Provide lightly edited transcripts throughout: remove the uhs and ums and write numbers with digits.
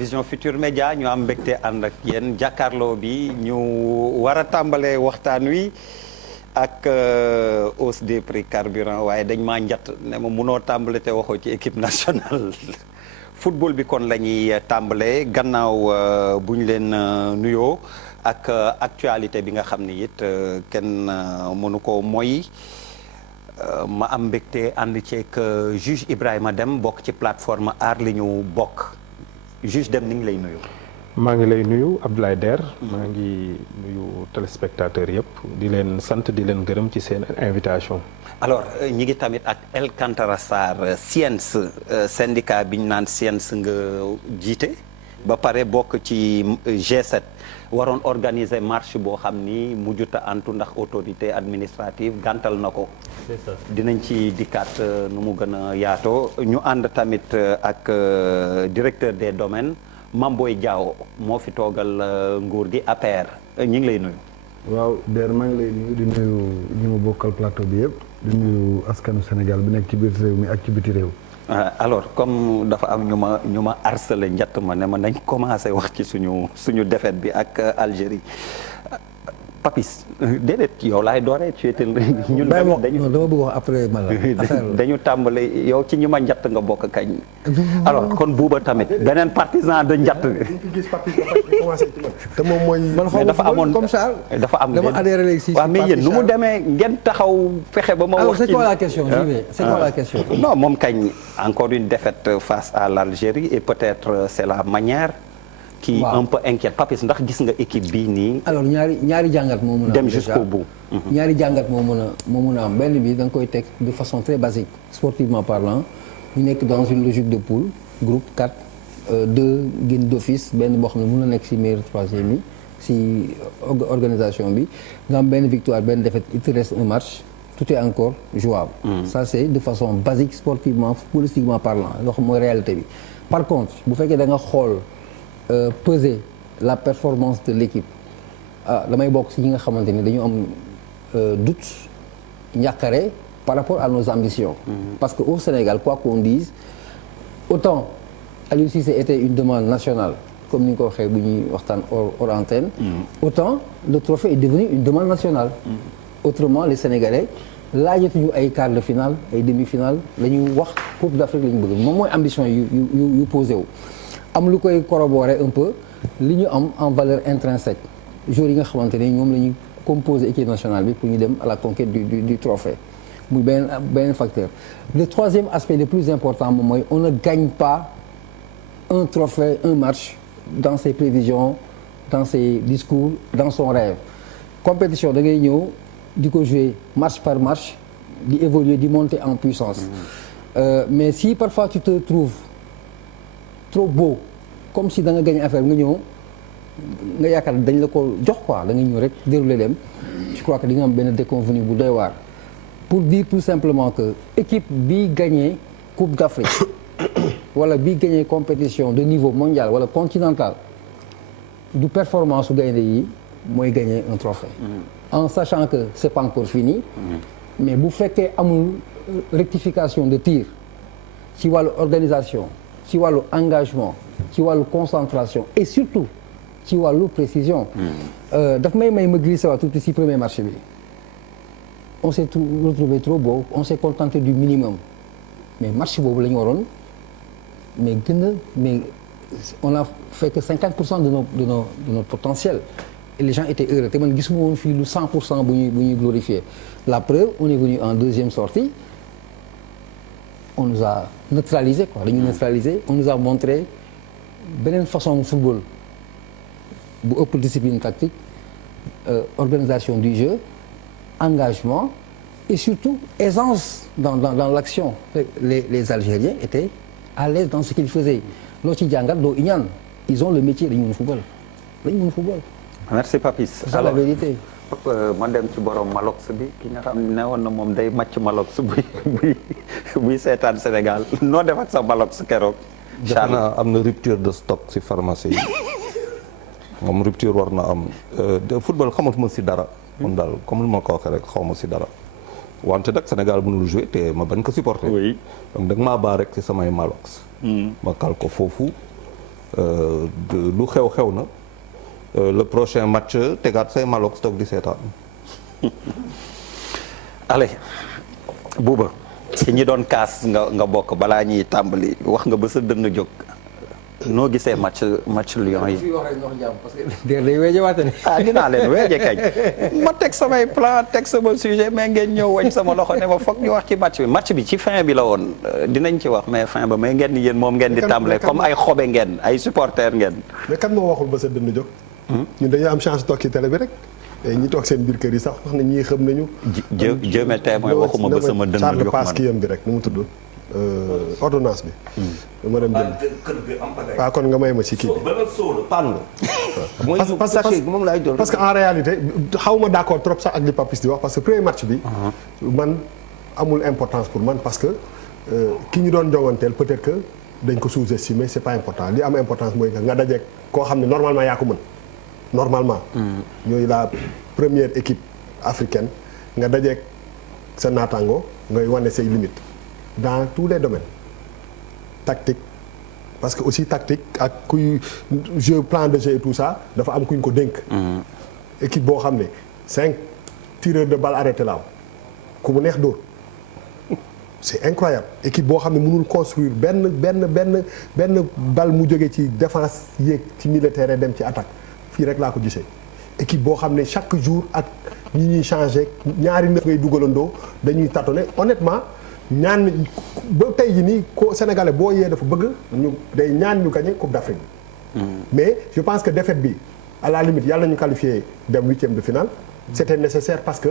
Vision Futurs Médias ñu am mbégte ànd ak yéen jàkkaarloo bi ñu war a tàmbalee waxtaan wi ak hausse des prix carburant waaye dañ maa njatt ne ma munoo tàmbale te waxoo ci équipe nationale football bi kon la ñuy tàmbalee gannaaw bu ñu leen nuyoo ak actualité bi nga xam ni it kenn mënu ko moy ma am mbégte ànd ceeg juge Ibrahima Dème bokk ci plateforme aar li ñu bokk juge Dème ni ngi lay nuyu. maa ngi lay nuyu Abdoulaye Der maa ngi nuyu téléspectateurs yëpp di leen sant di leen gërëm ci seen invitation. alors ñi ngi tamit ak Elkantara Sarr SYNS syndicat bi ñu naan SYNS nga jiite ba pare bokk ci G7 waroon organiser marche boo xam ni mujjuta antu ndax autorité administrative gàntal na ko. c'est ça. dinañ ci dikkaat nu mu gën a yaatoo ñu ànd tamit ak directeur des domaines Mamboy Diao moo fi toogal nguur gi APR ñu ngi lay nuyu. waaw Der maa ngi lay nuyu di nuyu ñi ma bokkal plateau bi yëpp di nuyu askanu Sénégal bi nekk ci biir réew mi ak ci biti réew. alors comme dafa am ñu ma harcelé njatt ma ne ma nañ commencé wax ci suñu défaite bi ak Algérie Papis déedéet yow laay dooree tu étais ñun dama bëgg wax après dañu tàmbale yow ci ñi ma njatt nga bokk kañ. alors kon buuba tamit beneen partisan de njatt te moom mooy. mais dafa amoon comme ça dafa am dama adhéré léegi si waaw mais yéen nu mu demee ngeen taxaw fexe ba ma wax alors ci c'est quoi la question c'est quoi la question. non moom kañ encore une défaite face à l'Algérie et peut-être c'est la manière qui un peu inquiète Papis ndax gis nga équipe bii nii. alors ñaari jàngat moo mën a am dem jusqu'au bout. ñaari jàngat moo mën a am benn bi da nga koy teg de façon très basique sportivement parlant ñu nekk dans une logique de poule groupe 4 2 génn d'office benn boo xam ne mën na nekk ci meilleur troisième yi ci organisation bi nga am benn victoire benn défaite il te reste un match tout est encore jouable. Ça c'est de façon basique sportivement footballistiquement parlant loo xam mooy réalité bi par contre bu fekkee da nga xool peser la performance de l'équipe damay bokk ci ñi nga xamante ni dañu am doute njàqare par rapport à nos ambitions. Parce que au Sénégal quoi qu'on dise autant Aliou Cissé était une demande nationale comme ni nga ko waxee bu ñuy waxtaan hors antenne. Autant le trophée est devenu une demande nationale. Autrement les Sénégalais laajatuñu ay quart de finale ay demi-finale la ñuy wax Coupe d'Afrique la ñu bëgg moom mooy ambition yu posé wu. am lu koy corroborer un peu li ñu am en valeur intrinsèque joueurs yi nga xamante ne ñoom la ñuy composer équipe nationale bi pour ñu dem à la conquête du trophée muy benn facteur. Le troisième aspect le plus important moom mooy on ne gagne pas un trophée un match dans ses prévisions dans ses discours dans son rêve compétition da ngay ñëw di ko jouer match par match di évoluer di monter en puissance. Mais si parfois tu te trouves trop beau comme si da nga gagné affaire nga ñëw nga yaakaar dañ la ko jox quoi da nga ñëw rek dérouler dem je crois que di nga am benn déconvenu bu doy waar pour dire tout simplement que équipe bi gagné Coupe d'Afrique wala bi gagné compétition de niveau mondial wala continental du performance su gaynde yi mooy gagné un trophée en sachant que c'est pas encore fini mais bu fekkee amul rectification de tir ci wàllu organisation ci wàllu engagement ci wàllu concentration et surtout ci wàllu précision daf may ma glissé waa tuuti ci premier match bi on s'est retrouvé trop beau on s'est contenté du minimum mais match boobu la ñu waroon mais on a fait que 50% de notre potentiel et les gens étaient heureux te man gisuma woon fii lu 100% bu ñuy glorifier la preuve on est venu en deuxième sortie on nous a neutralisé quoi dañu neutralisé on nous a montré beneen façon football bu ëpp discipline tactique organisation du jeu engagement et surtout aisance dans l'action les Algériens étaient à l'aise dans ce qu'ils faisaient loo ci jàngat doo iñaan ils ont le métier dañu mën football merci Papis c'est ça la vérité ma dem ci borom Malox bi ki nga xam ne woon na moom day màcc Malox buy seetaan Sénégal noo def ak sa Malox keroog. Charles am na rupture de stock ci pharmacie yi moom rupture war na am football xamatuma ci dara. moom daal comme lu ma ko waxee rek xaw ma ci dara wante nag Sénégal mënul jouer te ma bañ ko supporter. oui donc da nga maa baa rek ci samay Malox. ma kal ko foofu lu xew na le prochain match tegaat say malox toog di seetaan. allez Bouba ci ñi doon kaas nga bokk balaa ñuy tàmbali wax nga ba sa dënn jóg noo gisee match Lions yi. day weeje waate ne. dinaa leen weeje kañ ma teg samay plan teg sama sujet mais ngeen ñëw wañ sama loxo ne ma foog ñu wax ci match bi ci fin bi la woon dinañ ci wax mais fin ba mais ngeen ni yéen moom ngeen di tàmbale comme ay xobe ngeen ay supporters ngeen. mais kan moo waxul ba sa dënn jóg. ñun dañuy am chance toog ci télé bi rek. ñi toog seen biir kër yi sax wax na ñii xam nañu. jëme témoin waxuma ba sama dënn Charles jóg Pass man. kiyam bi rek nu mu tudd. ordonnance bi. dama dem jënd. waaw kon nga may ma ci kii bi. parce que en réalité xaw ma d'accord trop sax ak li Papis di wax parce que premier match bi. man amul importance pour man parce que ki ñu doon jonganteel peut-être que dañ ko sous-estimer c'est pas important li am importance mooy que nga dajeek koo xam ne normalement yaa ko mën. normalement. ñooy la première équipe africaine nga dajeek sa naataango ngay wane say limites. dans tous les domaines tactique parce que aussi tactique ak kuy jeu plan de jeu et tout ça dafa am kuñ ko dénk. équipe boo xam ne 5 tireurs de balle arrêté la am ku mu neex dóor c'est incroyable équipe boo xam ne mënul construire benn balle mu jóge ci défense yéeg ci militaire dem ci attaque fii rek laa ko gisee. équipe boo xam ne chaque jour ak ñi ñuy changer ñaari neuf ngay dugalandoo dañuy tâtonner honnêtement. ñaan ba tey jii nii ko sénégalais boo yee dafa bëgg ñu day ñaan ñu gagner coupe d'Afrique mais je pense que défaite bi à la limite yàlla ñu qualifié dem 8e de finale c'était nécessaire parce que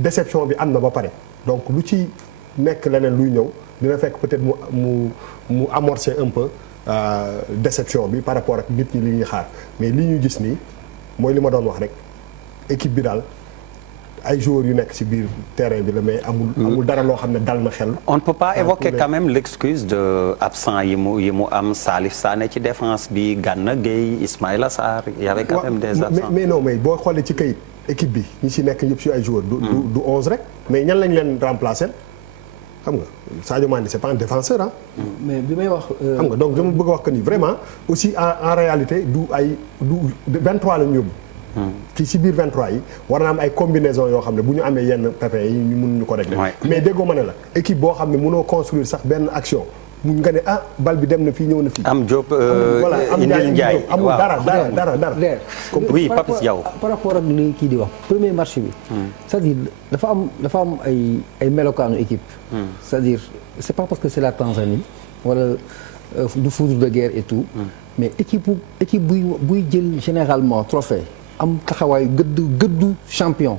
déception bi am na ba pare donc lu ci nekk leneen luy ñëw dina fekk peut-être mu amorcer un peu déception bi par rapport ak nit ñi li ñuy xaar mais li ñu gis nii mooy li ma doon wax rek équipe bi daal ay joueurs yu nekk ci biir terrain bi la mais amul dara loo xam ne dal na xel. on ne peut pas évoquer quand même l'excuse de absent yi mu am Salif Sané ci défense bi Gana Gueye Ismaïla Sarr y avait quand même des absents. mais non mais boo xoolee ci kayit équipe bi ñi ci nekk ñëpp ci ay joueurs. du 11 rek mais ñan lañ leen remplacer xam nga Sadio Mané c'est pas un défenseur ah. mais bi may wax. xam nga donc dama bëgg a wax que ni vraiment aussi en réalité du 23 la ñu yóbbu. ci biir 23 yi war na am ay combinaison yoo xam ne bu ñu amee yenn pépins yi ñu mun ñu ko régler. mais déggoo ma ne la équipe boo xam ne mënoo construire sax benn action mu nga ne bal bi dem na fii ñëw na fii. am Diop am Ndiaye amul dara. oui Papis Diaw par rapport ak li kii di wax premier match bi. c'est-à-dire dafa am ay melokaanu équipe. c'est-à-dire c'est pas parce que c'est la Tanzanie wala du foudre de guerre et tout. mais équipe buy jël généralement trophée am taxawaayu gëddu champion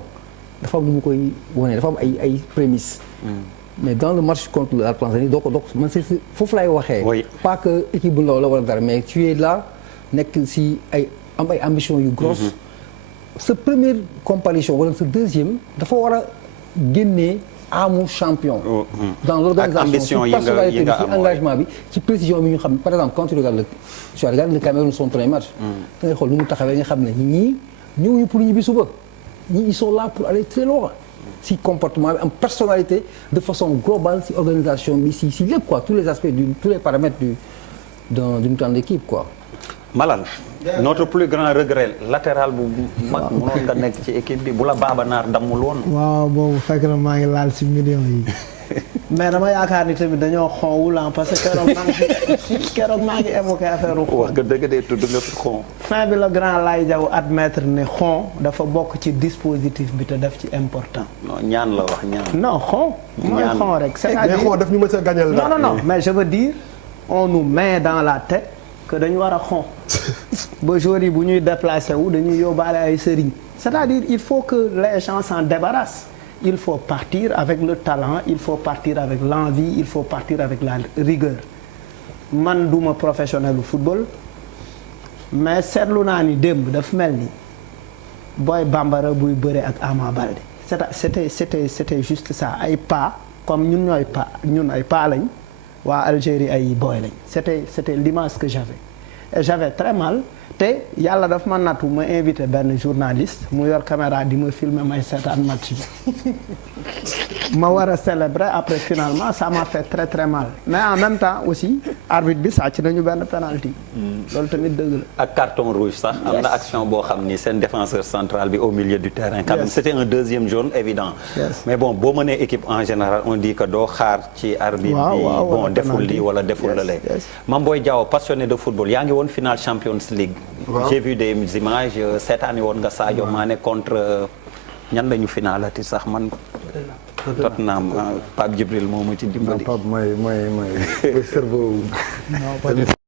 dafa am lu mu koy wane dafa am ay prémices. mais dans le match contre la Tanzanie donc man c'est foofu laay waxee. pas que équipe bu ndaw la wala dara mais tu es là nekk si ay ambition yu grosse. sa première compétition wala sa deuxième dafa war a génnee amu champion. dans l'organisation ci personnalité bi ci engagement bi ci précision bi ñu xam par exemple quand tu regardes le Cameroun son premier match. da ngay xool nu mu taxawee nga xam ne ñii ñëwuñu pour ñibbi suba ñii ils sont là pour aller très loin. si comportement bi am personnalité de façon globale si organisation bi si lépp quoi tous les aspects tous les paramètres d'une grande équipe quoi. Malal notre plus grand regret latéral bu mag mënoon nga nekk ci équipe bi bu la Baba Naar dammul woon. waaw boobu fekk na maa ngi laal ci millions yi. mais dama yaakaar ni tamit dañoo xonwul parce que keroog maa ngi évoqué affaire u xon. wax nga dëgg de tudd nga fi xon. fin bi la grand Laye Diaw admettre ne xon dafa bokk ci dispositif bi te def ci important. non ñaan la wax ñaan. non xon. mooy xon rek. mais xon daf ñu mës a gañal. non mais je veux dire on nous met dans la tête que dañu war a xon ba jour yi bu ñuy déplacé wu dañuy yóbbaale ay sëriñ c'est-à-dire il faut que les gens s'en débarrassent. il faut partir avec le talent il faut partir avec l'envie il faut partir avec la rigueur man duma professionnel du football mais seetlu naa ni démb dafa mel ni Boy Bambara buy bëre ak Ama Baldé c'était juste ça ay pas comme ñun ay pas lañ waa Algérie ay boy lañ c'était l'image que j'avais et j'avais très mal te yàlla daf ma nattu ma invité benn journaliste mu yor caméra di ma filmer may seetaan match bi ma war a célébrer après finalement ça m'a fait très très mal mais en même temps aussi arbitre bi sàcc nañu benn penalty loolu tamit dëgg la. ak carton rouge sax am na action boo xam ni seen défenseur central bi au milieu du terrain quand même c'était un deuxième jaune évident mais bon boo mënee équipe en général on dit que doo xaar ci arbitre bi bon deful lii wala deful la lee Mame Boye Diao passionné de football yaa ngi woon finale Champions League j'ai vu des images seetaani woon nga Sadio Mané contre ñan lañu finalati sax man Tottenham Pape Djibril moo ma ci dimbali Pape mooy cerveau